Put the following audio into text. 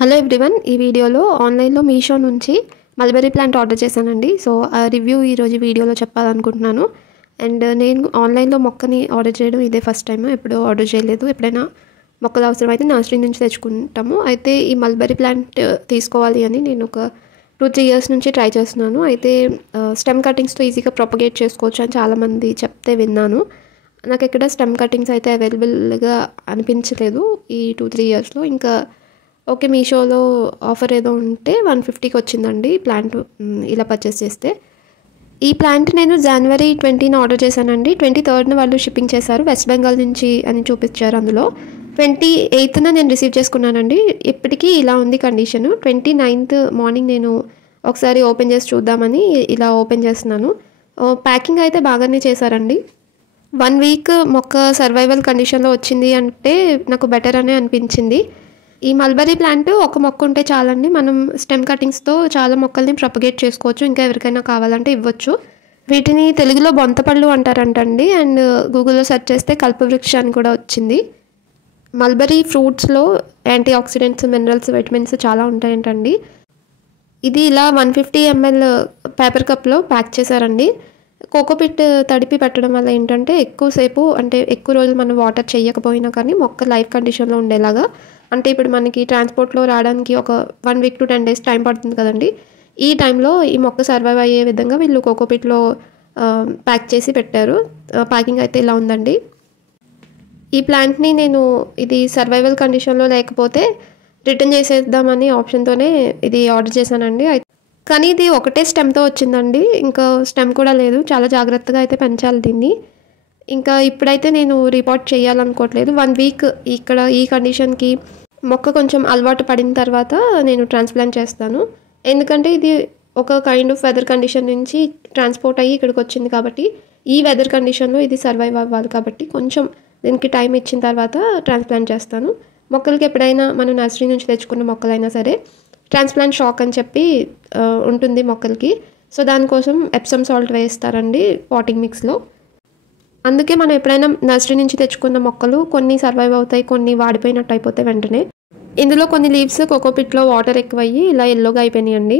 Hello everyone, ఈ వీడియోలో ఆన్లైన్లో మీషో నుంచి మల్బెర్రీ ప్లాంట్ ఆర్డర్ చేశానండి. సో ఆ రివ్యూ ఈరోజు వీడియోలో చెప్పాలనుకుంటున్నాను. అండ్ నేను ఆన్లైన్లో మొక్కని ఆర్డర్ చేయడం ఇదే ఫస్ట్ టైం. ఎప్పుడూ ఆర్డర్ చేయలేదు. ఎప్పుడైనా మొక్కలు అవసరమైతే నర్సరీ నుంచి తెచ్చుకుంటాము. అయితే ఈ మల్బెర్రీ ప్లాంట్ తీసుకోవాలి అని నేను ఒక 2-3 ఇయర్స్ నుంచి ట్రై చేస్తున్నాను. అయితే స్టెమ్ కటింగ్స్తో ఈజీగా ప్రొపగేట్ చేసుకోవచ్చు అని చాలామంది చెప్తే విన్నాను. నాకు ఎక్కడ స్టెమ్ కటింగ్స్ అయితే అవైలబుల్గా అనిపించలేదు ఈ 2-3 ఇయర్స్లో. ఇంకా ఓకే, మీషోలో ఆఫర్ ఏదో ఉంటే 150కి వచ్చిందండి ప్లాంట్ ఇలా పర్చేస్ చేస్తే. ఈ ప్లాంట్ నేను జనవరి 20న ఆర్డర్ చేశానండి. 23న వాళ్ళు షిప్పింగ్ చేశారు. వెస్ట్ బెంగాల్ నుంచి అని చూపించారు. అందులో 28న నేను రిసీవ్ చేసుకున్నానండి. ఇప్పటికీ ఇలా ఉంది కండిషన్. 29th మార్నింగ్ నేను ఒకసారి ఓపెన్ చేసి చూద్దామని ఇలా ఓపెన్ చేస్తున్నాను. ప్యాకింగ్ అయితే బాగానే చేశారండి. 1 వీక్ మొక్క సర్వైవల్ కండిషన్లో వచ్చింది అంటే నాకు బెటర్ అనే అనిపించింది. ఈ మల్బెర్రీ ప్లాంట్ ఒక మొక్క ఉంటే చాలండి. మనం స్టెమ్ కటింగ్స్తో చాలా మొక్కల్ని ప్రొపగేట్ చేసుకోవచ్చు. ఇంకా ఎవరికైనా కావాలంటే ఇవ్వచ్చు. వీటిని తెలుగులో బొంతపళ్ళు అంటారంటండి. అండ్ గూగుల్లో సెర్చ్ చేస్తే కల్పవృక్ష అని కూడా వచ్చింది. మల్బెర్రీ ఫ్రూట్స్లో యాంటీ ఆక్సిడెంట్స్, మినరల్స్, విటమిన్స్ చాలా ఉంటాయంటండి. ఇది ఇలా 150 ml పేపర్ కప్లో ప్యాక్ చేశారండి. కోకోపిట్ తడిపి పెట్టడం వల్ల ఏంటంటే ఎక్కువసేపు, అంటే ఎక్కువ రోజులు మనం వాటర్ చేయకపోయినా కానీ మొక్క లైఫ్ కండిషన్లో ఉండేలాగా, అంటే ఇప్పుడు మనకి ట్రాన్స్పోర్ట్లో రావడానికి ఒక 1 వీక్ to 10 days టైం పడుతుంది కదండి. ఈ టైంలో ఈ మొక్క సర్వైవ్ అయ్యే విధంగా వీళ్ళు కోకోపిట్లో ప్యాక్ చేసి పెట్టారు. ప్యాకింగ్ అయితే ఇలా ఉందండి. ఈ ప్లాంట్ని నేను ఇది సర్వైవల్ కండిషన్లో లేకపోతే రిటర్న్ చేసేద్దామని ఆప్షన్తోనే ఇది ఆర్డర్ చేశానండి. కానీ ఇది ఒకటే స్టెమ్తో వచ్చిందండి. ఇంకా స్టెమ్ కూడా లేదు. చాలా జాగ్రత్తగా అయితే పెంచాలి దీన్ని. ఇంకా ఇప్పుడైతే నేను రిపోర్ట్ చేయాలనుకోవట్లేదు. 1 వీక్ ఇక్కడ ఈ కండిషన్కి మొక్క కొంచెం అలవాటు పడిన తర్వాత నేను ట్రాన్స్ప్లాంట్ చేస్తాను. ఎందుకంటే ఇది ఒక కైండ్ ఆఫ్ వెదర్ కండిషన్ నుంచి ట్రాన్స్పోర్ట్ అయ్యి ఇక్కడికి వచ్చింది కాబట్టి ఈ వెదర్ కండిషన్లో ఇది సర్వైవ్ అవ్వాలి కాబట్టి కొంచెం దీనికి టైం ఇచ్చిన తర్వాత ట్రాన్స్ప్లాంట్ చేస్తాను. మొక్కలకి ఎప్పుడైనా మనం నర్సరీ నుంచి తెచ్చుకున్న మొక్కలైనా సరే ట్రాన్స్ప్లాంట్ షాక్ అని చెప్పి ఉంటుంది మొక్కలకి. సో దానికోసం ఎప్సమ్ సాల్ట్ వేస్తారండి పాటింగ్ మిక్స్లో. అందుకే మనం ఎప్పుడైనా నర్సరీ నుంచి తెచ్చుకున్న మొక్కలు కొన్ని సర్వైవ్ అవుతాయి, కొన్ని వాడిపోయినట్టు అయిపోతాయి వెంటనే. ఇందులో కొన్ని లీవ్స్ కోకోపిట్లో వాటర్ ఎక్కువయ్యి ఇలా ఎల్లోగా అయిపోయినాయండి.